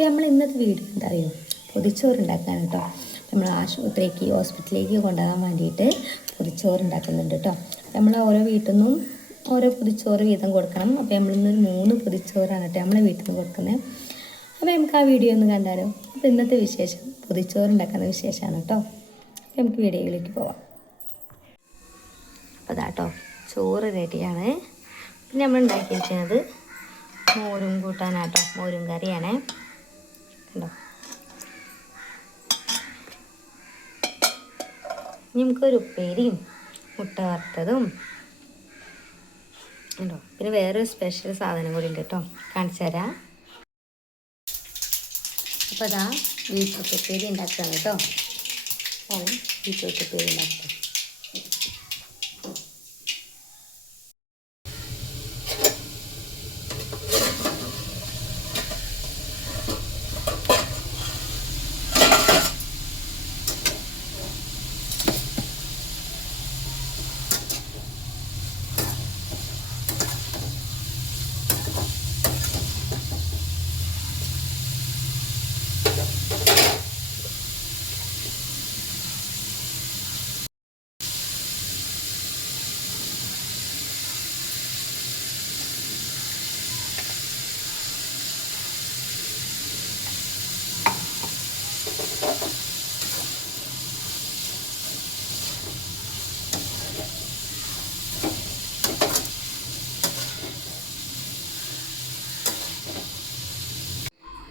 അപ്പോൾ നമ്മൾ ഇന്നത്തെ വീഡിയോ എന്താ അറിയോ? പൊതിച്ചോറ് ഉണ്ടാക്കാൻ കേട്ടോ നമ്മൾ ആശുപത്രിക്ക് ഹോസ്പിറ്റലിലേക്ക് കൊണ്ടുപോകാൻ വേണ്ടിയിട്ട് പൊതിച്ചോറ് ഉണ്ടാക്കുന്നുണ്ട് കേട്ടോ നമ്മൾ ഓരോ വീട്ടിൽ നിന്നും ഓരോ പൊതിച്ചോറ് വീതം കൊടുക്കണം. അപ്പോൾ നമ്മളിന്ന് മൂന്ന് പൊതിച്ചോറാണ് കേട്ടോ നമ്മളെ വീട്ടിൽ നിന്ന് കൊടുക്കുന്നത് അപ്പോൾ നമുക്ക് ആ വീഡിയോ ഒന്ന് കണ്ടാലോ? അപ്പോൾ ഇന്നത്തെ വിശേഷം പൊതിച്ചോറ് ഉണ്ടാക്കുന്ന വിശേഷമാണ് കേട്ടോ അപ്പോൾ നമുക്ക് വീഡിയോയിലേക്ക് പോവാം. അപ്പോൾ അതാട്ടോ ചോറ് റെഡിയാണ്. പിന്നെ നമ്മൾ ഉണ്ടാക്കി വെച്ചത് മോരും കൂട്ടാനാട്ടോ മോരും കറിയാണേ. കണ്ടോ? ഇനി നമുക്കൊരു ഉപ്പേരിയും മുട്ട വറുത്തതും ഉണ്ടോ? പിന്നെ വേറൊരു സ്പെഷ്യൽ സാധനം കൂടി ഉണ്ട് കേട്ടോ. കാണിച്ചു തരാം. അപ്പോൾ അതാ ബീറ്റ്റൂട്ട് ഉപ്പേരി ഉണ്ടാക്കുകയാണ് കേട്ടോ. ബീറ്റ്റൂട്ട് ഉപ്പേരി ഉണ്ടാക്കുക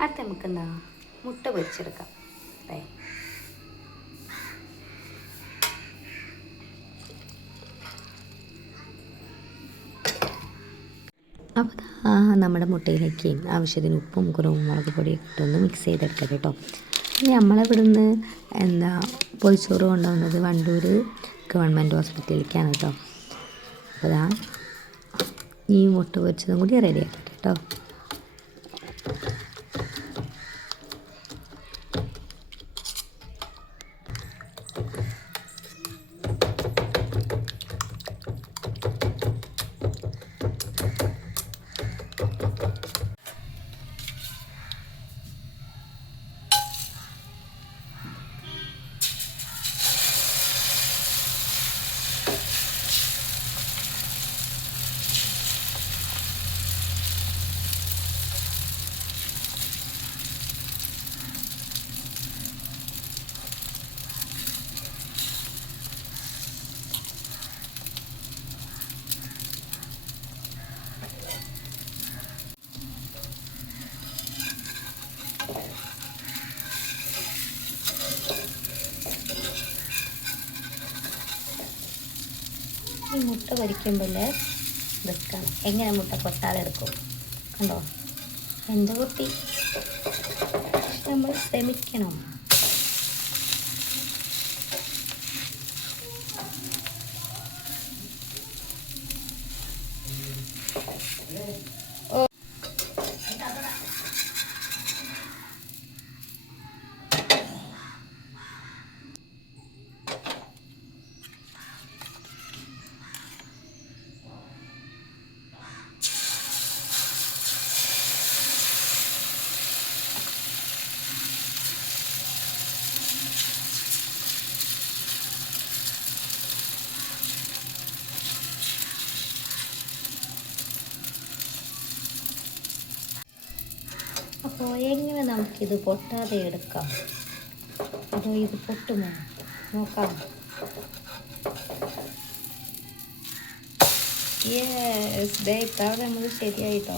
അടുത്ത നമുക്ക് എന്താ? മുട്ട പൊരിച്ചെടുക്കാം. അല്ലേ അപ്പോൾ നമ്മുടെ മുട്ടയിലേക്ക് ആവശ്യത്തിന് ഉപ്പും കുറവും മുളക് പൊടിയൊക്കെ ഇട്ടൊന്ന് മിക്സ് ചെയ്തെടുക്കാം കേട്ടോ. നമ്മളിവിടുന്ന് എന്താ പൊതിച്ചോറ് കൊണ്ടുവന്നത് വണ്ടൂർ ഗവൺമെന്റ് ഹോസ്പിറ്റലിലേക്കാണ് കേട്ടോ. അപ്പോൾ ദാ ഈ മുട്ട പൊരിച്ചതും കൂടി റെഡിയാക്കി കേട്ടോ. ഈ മുട്ട പൊരിക്കുമ്പോൾ വെക്കണം. എങ്ങനെ മുട്ട പൊട്ടാതെടുക്കും കണ്ടോ? എന്തോ കുട്ടി നമ്മൾ ശ്രമിക്കണം. അപ്പോൾ എങ്ങനെ നമുക്കിത് പൊട്ടാതെ എടുക്കാം? അതോ ഇത് പൊട്ടുമോ? നോക്കാം. യെസ് നമ്മൾ ശരിയായിട്ടോ?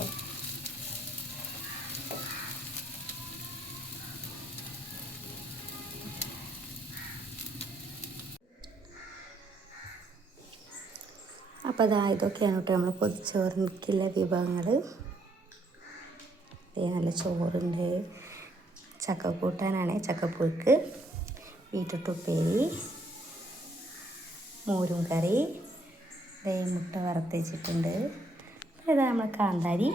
അപ്പോൾ അതാ ഇതൊക്കെയാണ് കേട്ടോ നമ്മൾ പൊതിച്ചോറിനുള്ള വിഭവങ്ങൾ നല്ല ചോറുണ്ട്. ചക്കക്കൂട്ടാനാണ് ചക്കപ്പുഴുക്ക് ബീറ്റ്റൂട്ട് ഉപ്പേരി മോരും കറി മുട്ട വറുത്തിച്ചിട്ടുണ്ട് ഇതാ നമ്മൾ കാന്താരി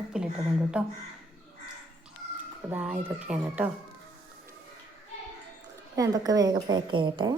ഉപ്പിലിട്ടതുണ്ട് കേട്ടോ. ഇതാ ഇതൊക്കെയാണ് കേട്ടോ. എന്തൊക്കെ വേഗം പാക്ക് ചെയ്യട്ടെ.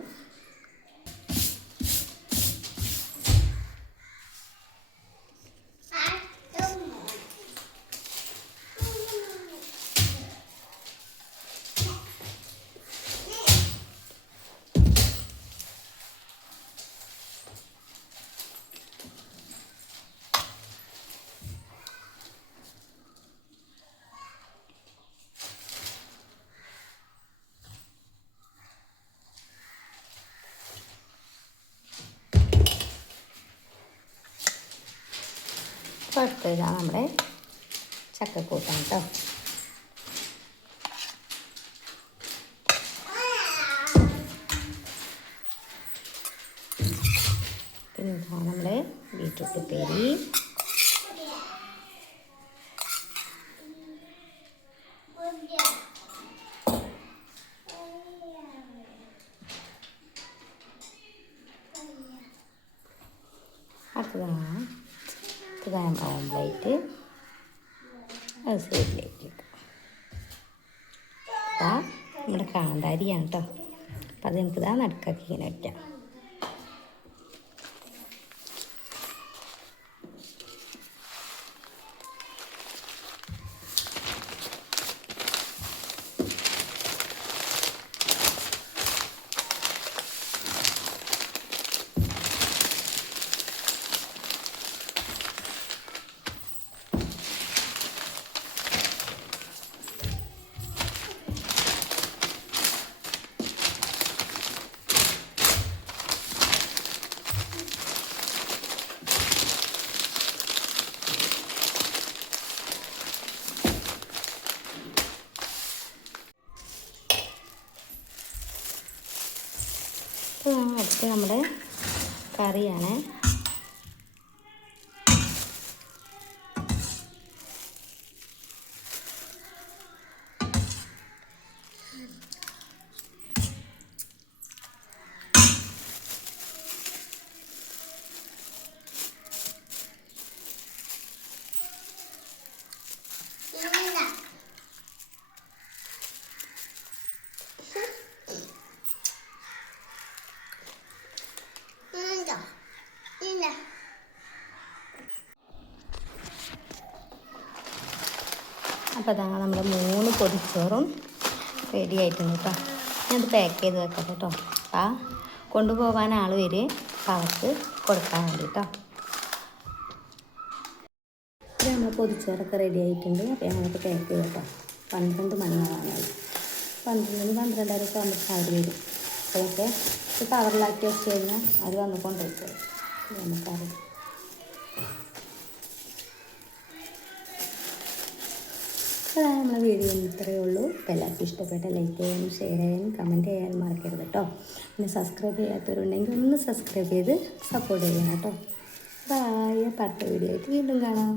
അടുത്തത് നമ്മുടെ ചക്കക്കൂട്ടാണ് കേട്ടോ. പിന്നെ നമ്മുടെ ബീട്രൂട്ട് ഉപ്പേരി. അടുത്തതാണ് അടുത്തതാണ് ഓംലേറ്റ് അത് സൈഡിലേക്ക് നമ്മുടെ കാന്താരിയാണ് കേട്ടോ അപ്പം അത് നമുക്ക് ഇതാ നടുക്കാക്കി ഇങ്ങനെ വയ്ക്കാം നമ്മുടെ കറിയാണ്. അപ്പോൾ അതാണ് നമ്മുടെ മൂന്ന് പൊതിച്ചോറും റെഡി ആയിട്ടുണ്ട് കേട്ടോ. ഞാനത് പാക്ക് ചെയ്ത് വെക്കാം കേട്ടോ. ആ കൊണ്ടുപോകാൻ ആൾ വരെ അവർക്ക് കൊടുക്കാൻ വേണ്ടി ഇത് നമ്മൾ പൊതിച്ചോറൊക്കെ റെഡി ആയിട്ടുണ്ട്. അപ്പോൾ ഞങ്ങൾക്ക് പാക്ക് ചെയ്ത് കേട്ടോ പന്ത്രണ്ട് മണിയാവാനായി. പന്ത്രണ്ട് മണി പന്ത്രണ്ടരയൊക്കെ ആകുമ്പോൾ അവർ വരും. അപ്പോഴൊക്കെ കവറിലാക്കി വെച്ച് കഴിഞ്ഞാൽ അത് വന്ന് കൊണ്ടുപോയി നമുക്കറിയാം അപ്പോൾ നമ്മുടെ വീഡിയോ ഇത്രയേ ഉള്ളൂ. അപ്പോൾ എല്ലാവർക്കും ഇഷ്ടപ്പെട്ട ലൈക്ക് ചെയ്യാനും ഷെയർ ചെയ്യാനും കമന്റ് ചെയ്യാനും മറക്കരുത് കേട്ടോ പിന്നെ സബ്സ്ക്രൈബ് ചെയ്യാത്തവരുണ്ടെങ്കിൽ ഒന്ന് സബ്സ്ക്രൈബ് ചെയ്ത് സപ്പോർട്ട് ചെയ്യണം കേട്ടോ ബായ് അടുത്ത വീഡിയോ ആയിട്ട് വീണ്ടും കാണാം.